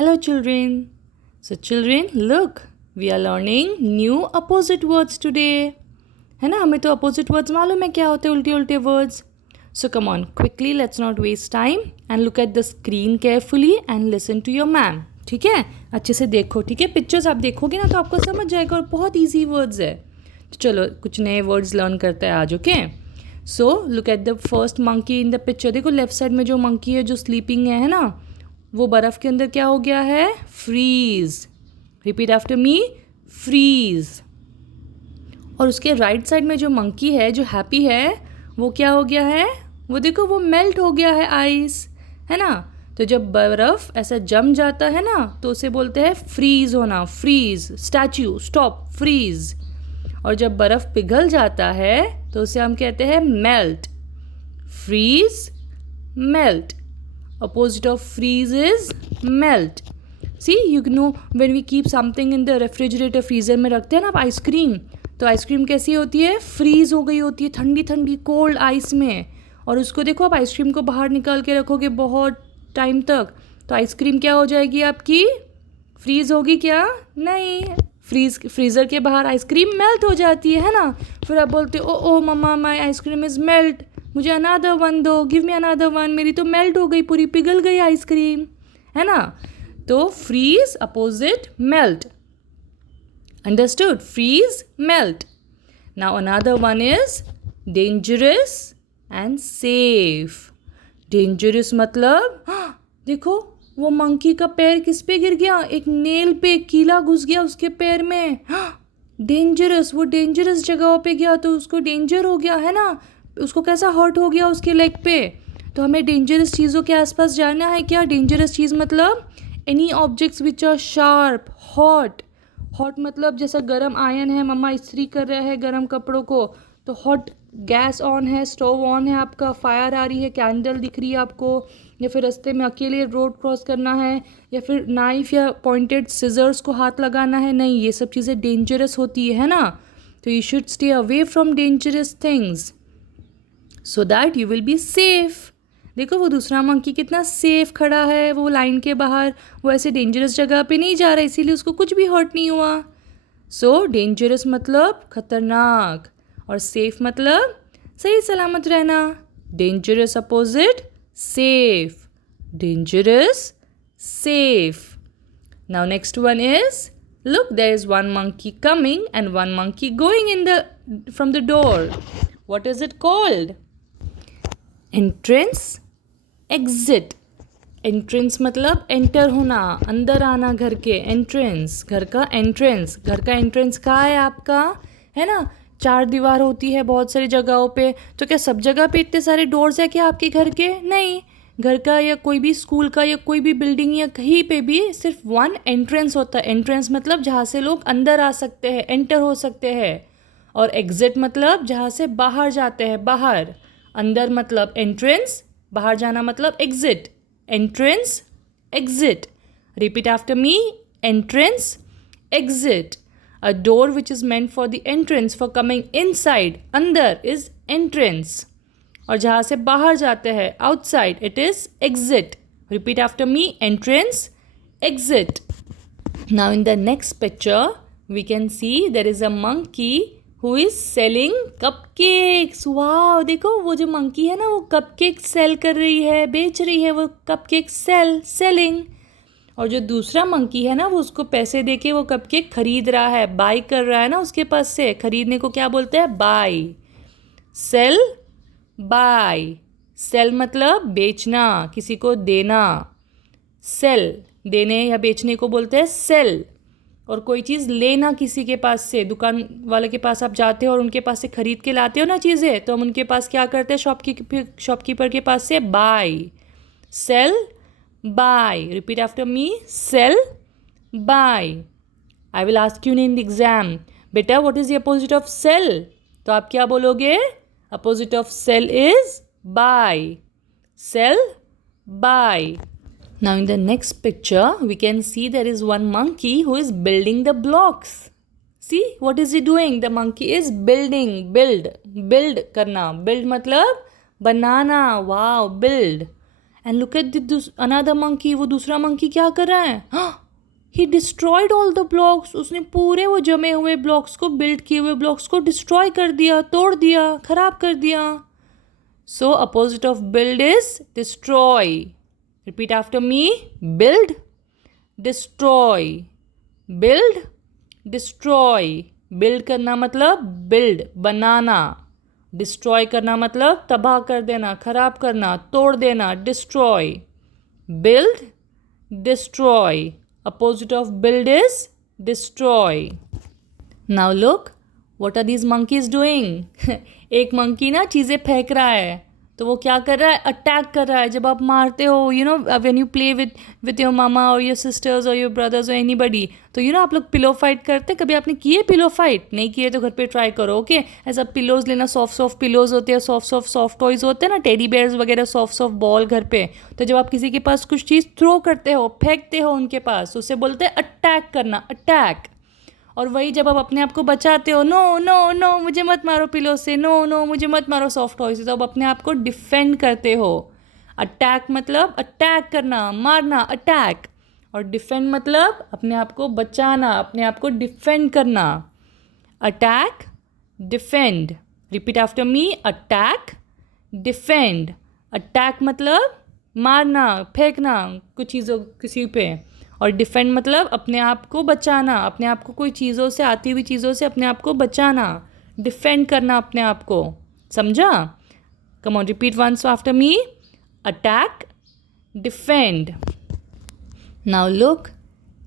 Hello children. So children, look, we are learning new opposite words today. है ना, हमें तो opposite words मालूम है क्या होते हैं उल्टे उल्टे words. So come on, quickly, let's not waste time and look at the screen carefully and listen to your ma'am. ठीक है, अच्छे से देखो. ठीक है, पिक्चर्स आप देखोगे ना तो आपको समझ जाएगा और बहुत ईजी वर्ड्स है. तो चलो कुछ नए वर्ड्स लर्न करते हैं आज. Okay, so look at the first monkey in the picture. देखो लेफ्ट साइड में जो मंकी है जो स्लीपिंग है ना, वो बर्फ़ के अंदर क्या हो गया है? Freeze. Repeat after me, freeze. और उसके राइट साइड में जो मंकी है जो हैप्पी है वो क्या हो गया है? वो देखो वो मेल्ट हो गया है आइस, है ना. तो जब बर्फ़ ऐसा जम जाता है ना तो उसे बोलते हैं फ्रीज होना. Freeze, statue, stop, freeze. और जब बर्फ़ पिघल जाता है तो उसे हम कहते हैं melt. Freeze, melt. Opposite of freeze is melt. See, you know when we keep something in the refrigerator, freezer में रखते हैं ना आप आइसक्रीम, तो आइसक्रीम कैसी होती है? फ्रीज़ हो गई होती है, ठंडी ठंडी कोल्ड आइस में. और उसको देखो आप आइसक्रीम को बाहर निकाल के रखोगे बहुत टाइम तक तो आइसक्रीम क्या हो जाएगी आपकी? फ्रीज़ होगी क्या? नहीं, फ्रीज़र के बाहर आइसक्रीम मेल्ट हो जाती है ना. फिर आप बोलते हो ओ मम्मा माई आइसक्रीम इज़ मेल्ट, मुझे अनदर वन दो, गिव मी अनदर वन. मेरी तो मेल्ट हो गई, पूरी पिघल गई आइसक्रीम, है ना. तो freeze opposite melt. Understood? Freeze, melt. Now another one is dangerous and safe. Dangerous मतलब देखो वो मंकी का पैर किस पे गिर गया? एक नेल पे कीला घुस गया उसके पैर में. डेंजरस, वो डेंजरस जगहों पे गया तो उसको डेंजर हो गया, है ना. उसको कैसा हर्ट हो गया उसके लेग पे. तो हमें डेंजरस चीज़ों के आसपास जाना है क्या? डेंजरस चीज़ मतलब any objects which are sharp. Hot, hot मतलब जैसा गरम आयन है, मम्मा इस्त्री कर रहे हैं गरम कपड़ों को तो हॉट. गैस ऑन है, स्टोव ऑन है आपका, फायर आ रही है, कैंडल दिख रही है आपको, या फिर रास्ते में अकेले रोड क्रॉस करना है, या फिर नाइफ या पॉइंटेड सिजर्स को हाथ लगाना है. नहीं, ये सब चीज़ें डेंजरस होती है ना. तो you should stay away from dangerous things so that you will be safe. देखो वो दूसरा मंकी कितना सेफ खड़ा है, वो लाइन के बाहर, वो ऐसे डेंजरस जगह पे नहीं जा रहा इसीलिए उसको कुछ भी हर्ट नहीं हुआ. सो डेंजरस मतलब खतरनाक और सेफ मतलब सही सलामत रहना. Dangerous opposite safe. Dangerous, safe. Now next one is look, there is one monkey coming and one monkey going in the from the door. What is it called? Entrance, exit. Entrance मतलब enter होना, अंदर आना घर के. Entrance, घर का entrance. घर का एंट्रेंस कहाँ है आपका? है ना, चार दीवार होती है बहुत सारी जगहों पे. तो क्या सब जगह पे इतने सारे डोर्स है क्या आपके घर के? नहीं. घर का या कोई भी स्कूल का या कोई भी बिल्डिंग या कहीं पे भी सिर्फ वन एंट्रेंस होता है. एंट्रेंस मतलब जहाँ से लोग अंदर आ सकते हैं, एंटर हो सकते हैं. और एग्जिट मतलब जहाँ से बाहर जाते हैं, बाहर. अंदर मतलब एंट्रेंस, बाहर जाना मतलब exit. Entrance, exit. Repeat after me, entrance, exit. A door which is meant for the entrance for coming inside, अंदर इज एंट्रेंस. और जहाँ से बाहर जाते हैं outside it is exit. Repeat after me, entrance, exit. Now in the next picture we can see there is a monkey who is selling cupcakes. वाह, देखो वो जो मंकी है ना वो cupcakes सेल कर रही है, बेच रही है वो cupcakes. सेलिंग. और जो दूसरा मंकी है ना वो उसको पैसे दे के वो cupcake खरीद रहा है, बाई कर रहा है ना उसके पास से. खरीदने को क्या बोलते हैं? बाई. Cell, by. सेल मतलब बेचना, किसी को देना. सेल, देने या बेचने को बोलते हैं सेल. और कोई चीज़ लेना किसी के पास से, दुकान वाले के पास आप जाते हो और उनके पास से ख़रीद के लाते हो ना चीज़ें, तो हम उनके पास क्या करते हैं? शॉपकीपर के पास से buy. Sell, buy. Repeat after me, sell, buy. I will ask you in the exam, बेटा what is the opposite of sell? तो आप क्या बोलोगे? Opposite of sell is buy. Sell, buy. Now in the next picture we can see there is one monkey who is building the blocks. See what is he doing? The monkey is building. Build करना. Build मतलब बनाना. Wow, build. And look at the another monkey, वो दूसरा monkey क्या कर रहा है? ही destroyed all the blocks, उसने पूरे वो जमे हुए ब्लॉक्स को, बिल्ड किए हुए ब्लॉक्स को डिस्ट्रॉय कर दिया, तोड़ दिया, खराब कर दिया. सो opposite of build is destroy. Repeat after me. Build, destroy. Build, destroy. Build करना मतलब बिल्ड, बनाना. डिस्ट्रॉय करना मतलब तबाह कर देना, खराब करना, तोड़ देना. Destroy. Build, destroy. Opposite of build is destroy. Now look, what are these monkeys doing? एक मंकी ना चीज़ें फेंक रहा है, तो वो क्या कर रहा है? अटैक कर रहा है. जब आप मारते हो, when you play with your मामा और योर सिस्टर्स और योर ब्रदर्स और एनीबडी, तो आप लोग पिलो फाइट करते. कभी आपने किए पिलो फाइट? नहीं किए तो घर पे ट्राई करो. ओके, ऐसा पिलोज लेना, सॉफ्ट पिलोज होते हैं, सॉफ्ट टॉयज होते हैं ना, टेडी बेयर्स वगैरह, सॉफ्ट बॉल घर पे. तो जब आप किसी के पास कुछ चीज़ थ्रो करते हो, फेंकते हो उनके पास, उससे बोलते हैं अटैक करना, अटैक. और वही जब आप अपने आप को बचाते हो, नो नो नो मुझे मत मारो पिलो से, नो नो मुझे मत मारो सॉफ्ट टॉय से, तो आप अपने आप को डिफेंड करते हो. अटैक मतलब अटैक करना, मारना, अटैक. और डिफेंड मतलब अपने आप को बचाना, अपने आप को डिफेंड करना. Attack, defend. Repeat after me. Attack, defend. Attack मतलब मारना, फेंकना कुछ चीज़ों किसी पे, और डिफेंड मतलब अपने आप को बचाना, अपने आप को कोई चीज़ों से, आती हुई चीज़ों से अपने आप को बचाना, डिफेंड करना अपने आप को. समझा? Come on, repeat once after me. Attack, defend. Now look,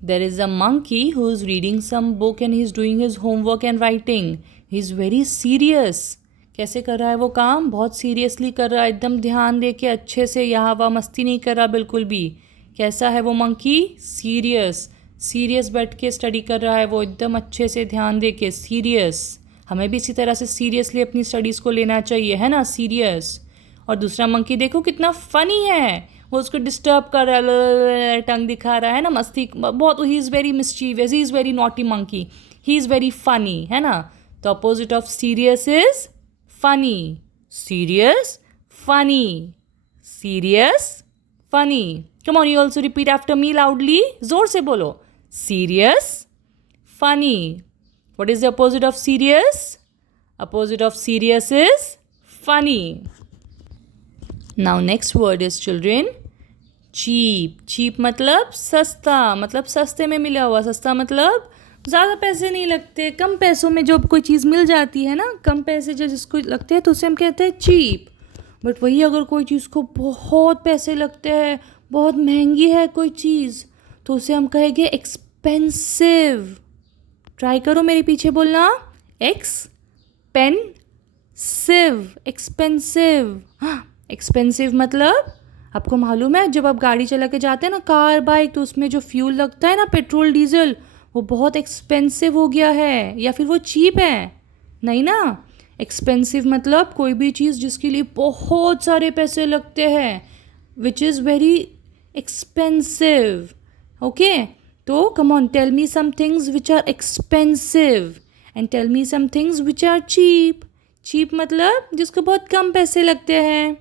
there is a monkey who is reading some book and he is doing his homework and writing. He is very serious. कैसे कर रहा है वो काम? बहुत seriously कर रहा है, एकदम ध्यान दे के अच्छे से, यहाँ वहाँ मस्ती नहीं कर रहा बिल्कुल भी. कैसा है वो मंकी? सीरियस. सीरियस बैठ के स्टडी कर रहा है वो, एकदम अच्छे से ध्यान दे के, सीरियस. हमें भी इसी तरह से सीरियसली अपनी स्टडीज़ को लेना चाहिए, है ना, सीरियस. और दूसरा मंकी देखो कितना फ़नी है, वो उसको डिस्टर्ब कर रहा है, टंग दिखा रहा है ना, मस्ती बहुत. ही is very mischievous, he is very naughty monkey, he is very funny, है ना. तो opposite of serious is funny. Serious, funny. Serious, funny. Come on, you also repeat after me loudly. जोर से बोलो. Serious, funny. What is the opposite of serious? Opposite of serious is funny. Now next word is children. Cheap. Cheap मतलब सस्ता, मतलब सस्ते में मिला हुआ. सस्ता मतलब ज़्यादा पैसे नहीं लगते, कम पैसों में जो कोई चीज़ मिल जाती है ना, कम पैसे जो जिसको लगते हैं तो उसे हम कहते हैं चीप. बट वही अगर कोई चीज़ को बहुत पैसे लगते हैं, बहुत महंगी है कोई चीज़, तो उसे हम कहेंगे एक्सपेंसिव. ट्राई करो मेरे पीछे बोलना. Expensive, expensive. हाँ, एक्सपेंसिव मतलब आपको मालूम है, जब आप गाड़ी चला के जाते हैं ना, कार, बाइक, तो उसमें जो फ्यूल लगता है ना, पेट्रोल, डीजल, वो बहुत एक्सपेंसिव हो गया है, या फिर वो चीप है? नहीं ना. एक्सपेंसिव मतलब कोई भी चीज़ जिसके लिए बहुत सारे पैसे लगते हैं, which is very expensive. Okay, तो come on, tell me some things which are expensive and tell me some things which are cheap. Cheap मतलब जिसको बहुत कम पैसे लगते हैं.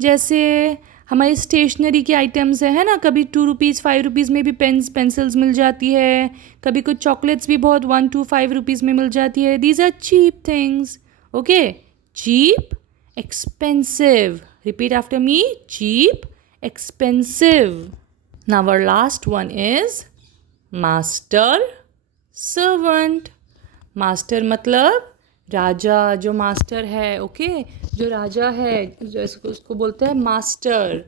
जैसे हमारी स्टेशनरी के आइटम्स है ना, कभी 2 रुपीज़ 5 रुपीज़ में भी पेन्स पेंसिल्स मिल जाती है, कभी कुछ चॉकलेट्स भी बहुत 1 to 5 रुपीज़ में मिल जाती है. These are cheap things. Okay, cheap, expensive. Repeat after me. Cheap, expensive. Now our last one is master, servant. master मतलब राजा, जो मास्टर है. ओके, जो राजा है, जो उसको बोलते हैं मास्टर.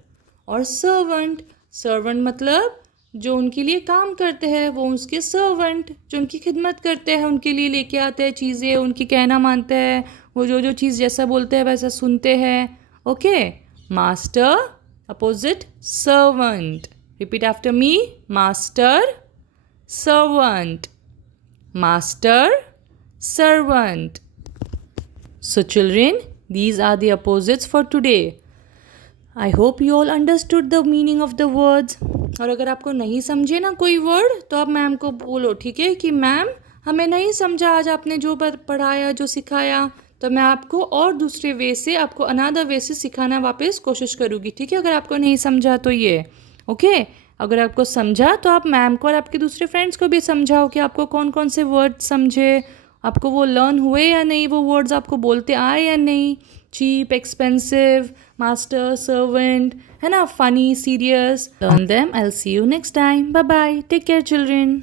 और सर्वेंट. सर्वेंट मतलब जो उनके लिए काम करते हैं, वो उसके सर्वेंट, जो उनकी खिदमत करते हैं, उनके लिए लेके आते हैं चीज़ें, उनकी कहना मानते हैं, वो जो चीज़ जैसा बोलते हैं वैसा सुनते हैं. Okay, master, opposite servant. Repeat after me. Master, servant. Master, servant. So children, these are the opposites for today. I hope you all understood the meaning of the words. और अगर आपको नहीं समझे ना कोई वर्ड, तो आप मैम को बोलो, ठीक है, कि मैम हमें नहीं समझा आज आपने जो पढ़ाया, जो सिखाया, तो तो मैं आपको और दूसरे वे से, आपको अनदर वे से सिखाना वापस कोशिश करूँगी, ठीक है? अगर आपको नहीं समझा तो ये ओके। अगर आपको समझा तो आप मैम को और आपके दूसरे फ्रेंड्स को भी समझाओ कि आपको कौन कौन से वर्ड समझे, आपको वो लर्न हुए या नहीं, वो वर्ड्स आपको बोलते आए या नहीं। चीप, एक्सपेंसिव, मास्टर, सर्वेंट, है ना, funny, serious, learn them. I will see you next time. Bye bye, take care children.